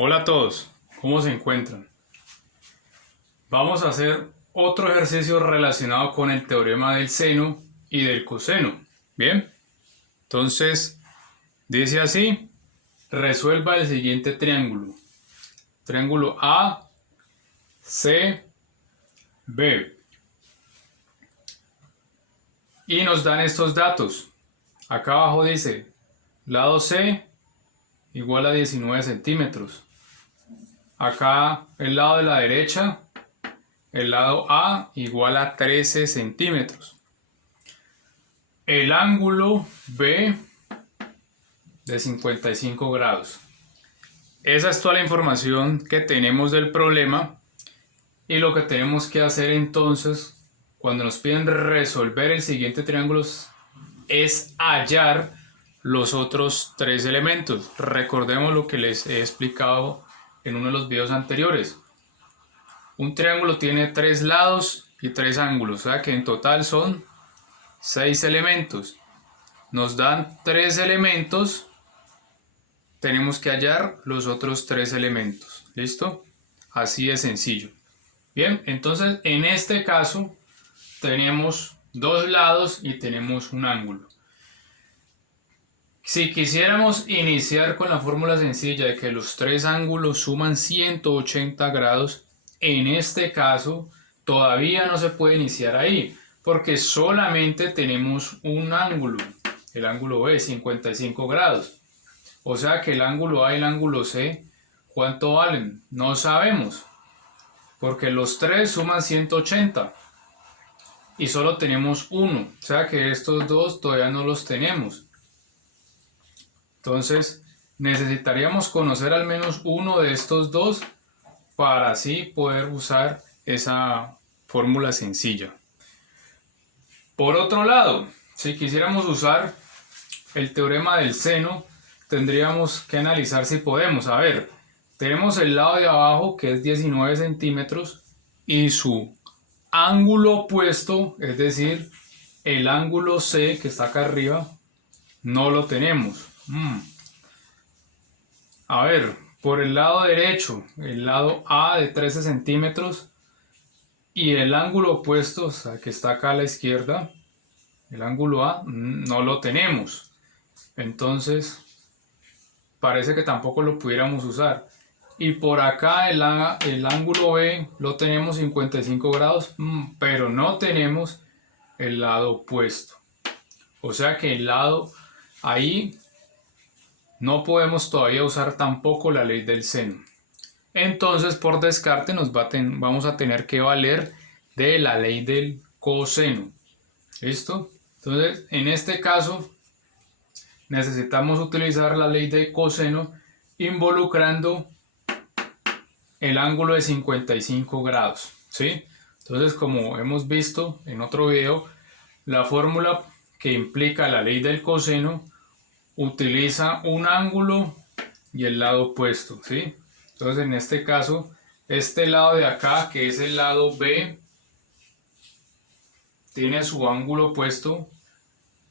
Hola a todos, ¿cómo se encuentran? Vamos a hacer otro ejercicio relacionado con el teorema del seno y del coseno. Bien, entonces dice así: resuelva el siguiente triángulo. Triángulo A, C, B. Y nos dan estos datos. Acá abajo dice, lado C igual a 19 centímetros. Acá el lado de la derecha, el lado A igual a 13 centímetros. El ángulo B de 55 grados. Esa es toda la información que tenemos del problema, y lo que tenemos que hacer entonces cuando nos piden resolver el siguiente triángulo es hallar los otros tres elementos. Recordemos lo que les he explicado en uno de los videos anteriores. Un triángulo tiene tres lados y tres ángulos, o sea que en total son 6 elementos. Nos dan 3 elementos, tenemos que hallar los otros 3 elementos. ¿Listo? Así de sencillo. Bien, entonces en este caso tenemos dos lados y tenemos un ángulo. Si quisiéramos iniciar con la fórmula sencilla de que los tres ángulos suman 180 grados, en este caso todavía no se puede iniciar ahí, porque solamente tenemos un ángulo, el ángulo B, 55 grados. O sea que el ángulo A y el ángulo C, ¿cuánto valen? No sabemos, porque los tres suman 180 y solo tenemos uno, o sea que estos dos todavía no los tenemos. Entonces necesitaríamos conocer al menos uno de estos dos para así poder usar esa fórmula sencilla. Por otro lado, si quisiéramos usar el teorema del seno, tendríamos que analizar si podemos. A ver, tenemos el lado de abajo que es 19 centímetros y su ángulo opuesto, es decir, el ángulo C que está acá arriba, no lo tenemos. A ver, por el lado derecho, el lado A de 13 centímetros y el ángulo opuesto, o sea, que está acá a la izquierda, el ángulo A, no lo tenemos. Entonces, parece que tampoco lo pudiéramos usar. Y por acá el ángulo B lo tenemos 55 grados, pero no tenemos el lado opuesto. O sea que el lado ahí no podemos todavía usar tampoco la ley del seno. Entonces, por descarte, vamos a tener que valer de la ley del coseno. ¿Listo? Entonces, en este caso, necesitamos utilizar la ley de coseno involucrando el ángulo de 55 grados. ¿Sí? Entonces, como hemos visto en otro video, la fórmula que implica la ley del coseno utiliza un ángulo y el lado opuesto, ¿sí? Entonces en este caso, este lado de acá, que es el lado B, tiene su ángulo opuesto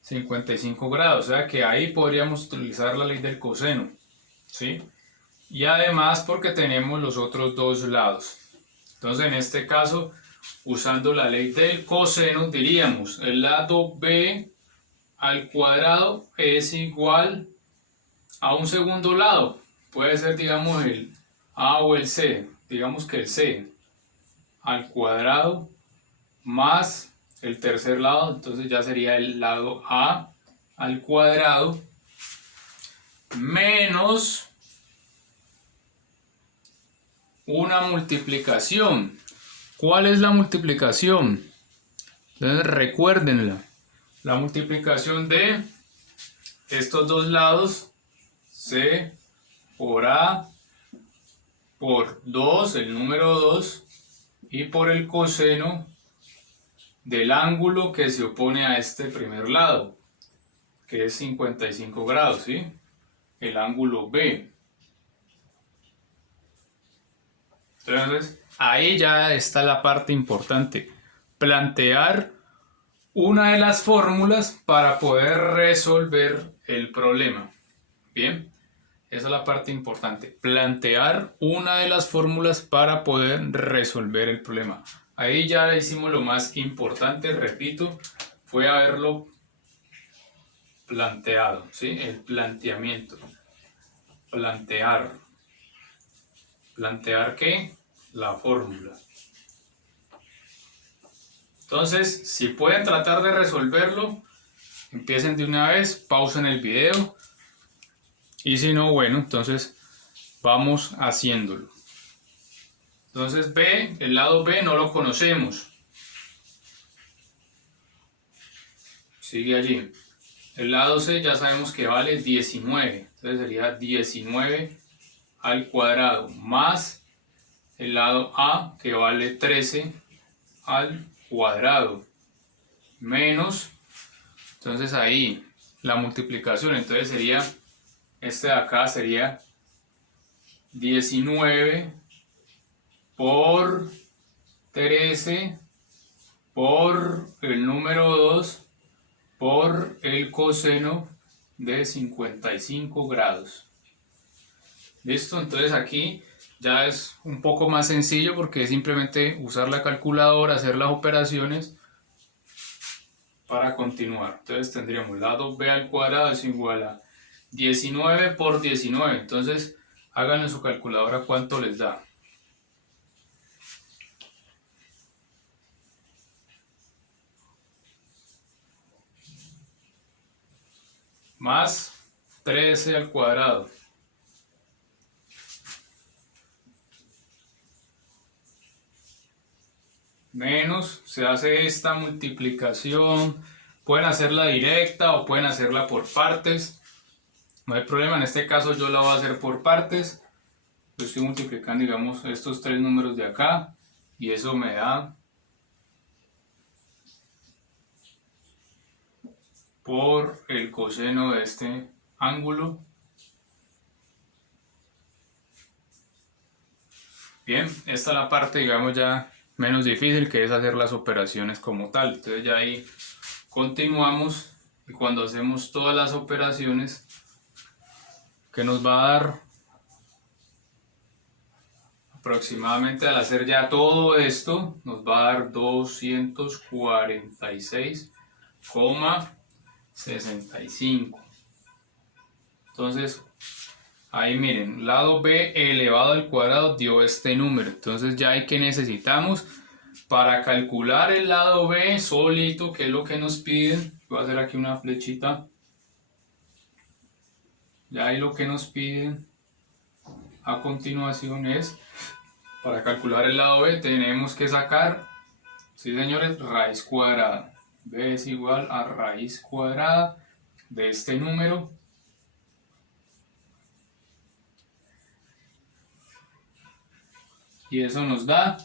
55 grados, o sea que ahí podríamos utilizar la ley del coseno, ¿sí? Y además porque tenemos los otros dos lados. Entonces en este caso, usando la ley del coseno, diríamos el lado B al cuadrado es igual a un segundo lado. Puede ser, digamos, el A o el C. Digamos que el C al cuadrado más el tercer lado. Entonces ya sería el lado A al cuadrado menos una multiplicación. ¿Cuál es la multiplicación? Entonces recuérdenla. La multiplicación de estos dos lados, C por A por 2, el número 2, y por el coseno del ángulo que se opone a este primer lado, que es 55 grados, ¿sí? El ángulo B. Entonces, ahí ya está la parte importante. Plantear una de las fórmulas para poder resolver el problema. Bien. Esa es la parte importante. Plantear una de las fórmulas para poder resolver el problema. Ahí ya hicimos lo más importante, repito, fue haberlo planteado, ¿sí? El planteamiento. Plantear. ¿Plantear qué? La fórmula. Entonces, si pueden tratar de resolverlo, empiecen de una vez, pausen el video. Y si no, bueno, entonces vamos haciéndolo. Entonces B, el lado B no lo conocemos. Sigue allí. El lado C ya sabemos que vale 19. Entonces sería 19 al cuadrado más el lado A que vale 13 al cuadrado menos, entonces ahí la multiplicación, entonces sería, este de acá sería 19 por 13 por el número 2 por el coseno de 55 grados. ¿Listo? Entonces aquí ya es un poco más sencillo porque es simplemente usar la calculadora, hacer las operaciones para continuar. Entonces tendríamos lado b al cuadrado es igual a 19 por 19. Entonces hagan en su calculadora cuánto les da. Más 13 al cuadrado. Menos, se hace esta multiplicación. Pueden hacerla directa o pueden hacerla por partes. No hay problema, en este caso yo la voy a hacer por partes. Yo estoy multiplicando, digamos, estos tres números de acá. Y eso me da por el coseno de este ángulo. Bien, esta es la parte, digamos, ya menos difícil, que es hacer las operaciones como tal. Entonces ya ahí continuamos y cuando hacemos todas las operaciones, que nos va a dar aproximadamente, al hacer ya todo esto, nos va a dar 246,65. Entonces ahí miren, lado b elevado al cuadrado dio este número. Entonces ya hay que necesitamos para calcular el lado b solito, que es lo que nos piden. Voy a hacer aquí una flechita. Ya ahí lo que nos piden a continuación es, para calcular el lado b tenemos que sacar, sí señores, raíz cuadrada. B es igual a raíz cuadrada de este número. Y eso nos da,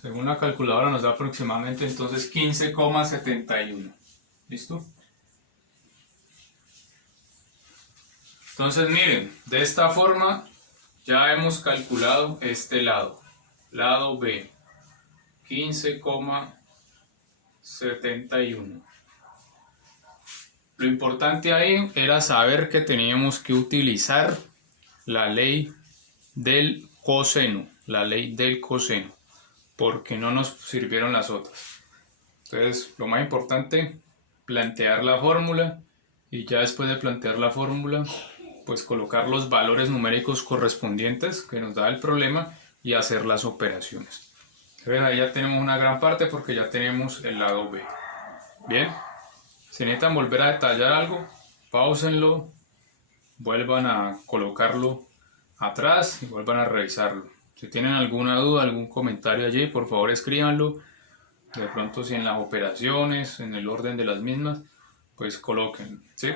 según la calculadora, nos da aproximadamente entonces 15,71. ¿Listo? Entonces miren, de esta forma ya hemos calculado este lado. Lado B, 15,71. Lo importante ahí era saber que teníamos que utilizar la ley del coseno, porque no nos sirvieron las otras. Entonces, lo más importante, plantear la fórmula, y ya después de plantear la fórmula, pues colocar los valores numéricos correspondientes que nos da el problema y hacer las operaciones. Entonces ahí ya tenemos una gran parte porque ya tenemos el lado B. Bien, si necesitan volver a detallar algo, pausenlo, vuelvan a colocarlo atrás y vuelvan a revisarlo. Si tienen alguna duda, algún comentario allí, por favor escríbanlo. De pronto si en las operaciones, en el orden de las mismas, pues coloquen, ¿sí?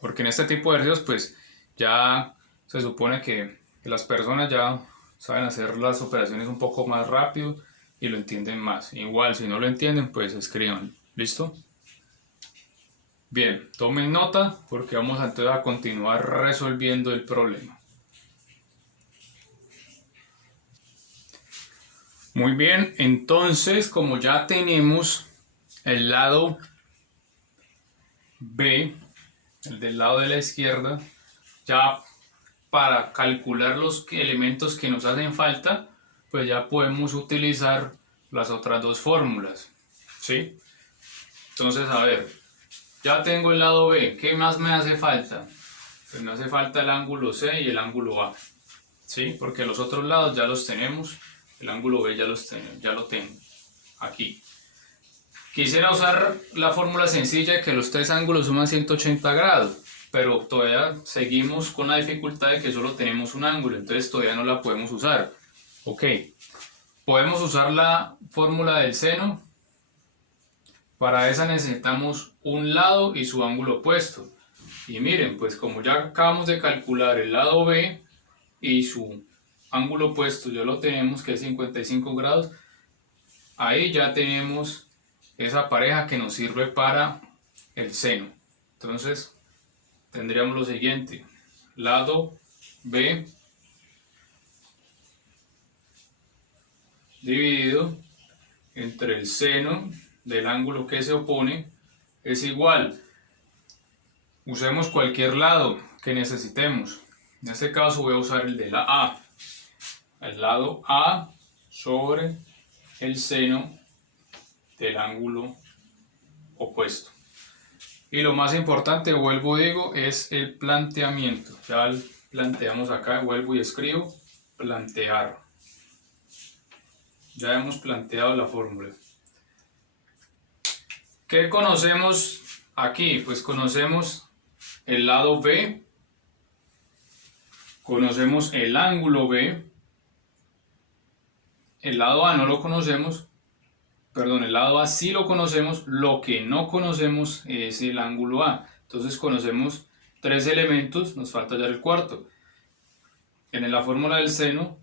Porque en este tipo de ejercicios pues ya se supone que las personas ya saben hacer las operaciones un poco más rápido y lo entienden más. Igual si no lo entienden pues escriban, ¿listo? Bien, tomen nota porque vamos entonces a continuar resolviendo el problema. Muy bien, entonces como ya tenemos el lado B, el del lado de la izquierda, ya para calcular los elementos que nos hacen falta, pues ya podemos utilizar las otras dos fórmulas, ¿sí? Entonces, a ver, ya tengo el lado B, ¿qué más me hace falta? Pues me hace falta el ángulo C y el ángulo A, ¿sí? Porque los otros lados ya los tenemos, el ángulo B ya lo tengo, aquí. Quisiera usar la fórmula sencilla de que los tres ángulos suman 180 grados, pero todavía seguimos con la dificultad de que solo tenemos un ángulo, entonces todavía no la podemos usar. Ok, podemos usar la fórmula del seno. Para esa necesitamos un lado y su ángulo opuesto. Y miren, pues como ya acabamos de calcular el lado B y su ángulo opuesto ya lo tenemos, que es 55 grados, ahí ya tenemos esa pareja que nos sirve para el seno. Entonces tendríamos lo siguiente: lado B dividido entre el seno del ángulo que se opone es igual. Usemos cualquier lado que necesitemos. En este caso voy a usar el de la A. El lado A sobre el seno del ángulo opuesto. Y lo más importante, vuelvo y digo, es el planteamiento. Ya planteamos acá, vuelvo y escribo plantear. Ya hemos planteado la fórmula. ¿Qué conocemos aquí? Pues conocemos el lado B, conocemos el ángulo B, el lado A no lo conocemos, perdón, el lado A sí lo conocemos, lo que no conocemos es el ángulo A. Entonces conocemos tres elementos, nos falta hallar el cuarto. En la fórmula del seno,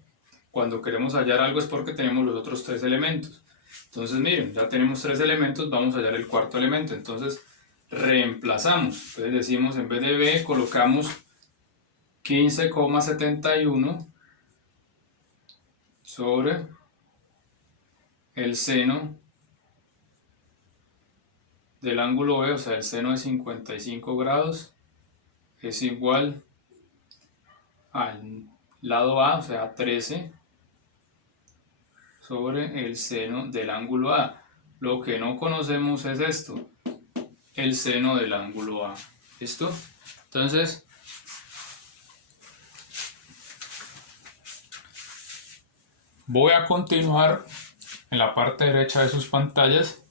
cuando queremos hallar algo es porque tenemos los otros tres elementos. Entonces miren, ya tenemos tres elementos, vamos a hallar el cuarto elemento. Entonces reemplazamos. Entonces decimos, en vez de B colocamos 15,71 sobre el seno del ángulo B, o sea, el seno de 55 grados, es igual al lado A, o sea, 13 sobre el seno del ángulo A. Lo que no conocemos es esto, el seno del ángulo A. ¿Listo? Entonces, voy a continuar en la parte derecha de sus pantallas.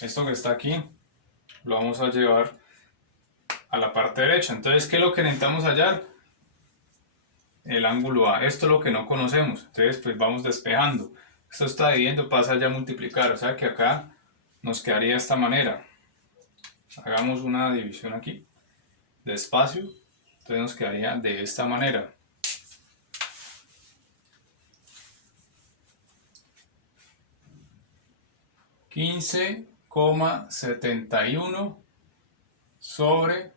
Esto que está aquí lo vamos a llevar a la parte derecha. Entonces, ¿qué es lo que necesitamos hallar? El ángulo A. Esto es lo que no conocemos. Entonces, pues vamos despejando. Esto está dividiendo, pasa ya a multiplicar. O sea que acá nos quedaría de esta manera. Hagamos una división aquí de espacio. Entonces nos quedaría de esta manera. 15,71 sobre